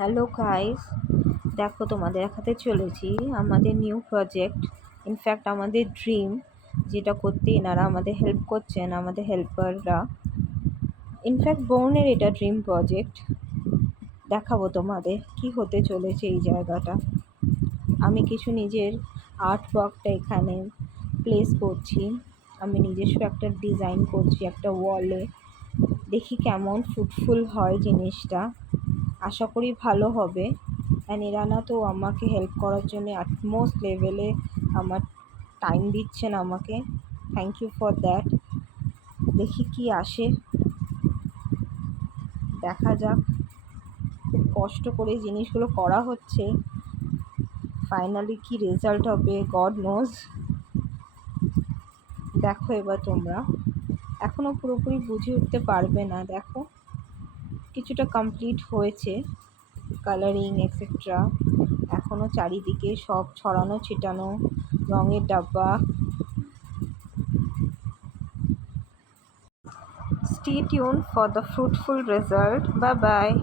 Hello guys, দেখো তোমাদের দেখাতে চলেছি আমাদের নিউ প্রজেক্ট। ইনফ্যাক্ট আমাদের ড্রিম, যেটা করতে এনারা আমাদের হেল্প করছেন, আমাদের হেল্পাররা। ইনফ্যাক্ট বোনের এটা ড্রিম প্রজেক্ট। দেখাবো তোমাদের কি হতে চলেছে এই জায়গাটা। আমি কিছু নিজের আর্ট ওয়ার্কটা এখানে প্লেস করছি। আমি নিজস্ব একটা ডিজাইন করছি একটা ওয়ালে। দেখি কেমন ফ্রুটফুল হয় জিনিসটা। আশা করি ভালো হবে। অ্যান্ড এরা না তো আমাকে হেল্প করার জন্য আটমোস্ট লেভেলে আমার টাইম দিচ্ছেন আমাকে। Thank you for that. দেখি কি আসে, দেখা যাক। খুব কষ্ট করে জিনিসগুলো করা হচ্ছে, ফাইনালি কি রেজাল্ট হবে গড নোজ। দেখো এবার তোমরা, এখনও পুরোপুরি বুঝে উঠতে পারবে না। দেখো কিছুটা কমপ্লিট হয়েছে, কালারিং এক্সেট্রা। এখনও চারিদিকে সব ছড়ানো ছিটানো রঙের ডাব্বা। Stay tuned for the fruitful result. Bye bye.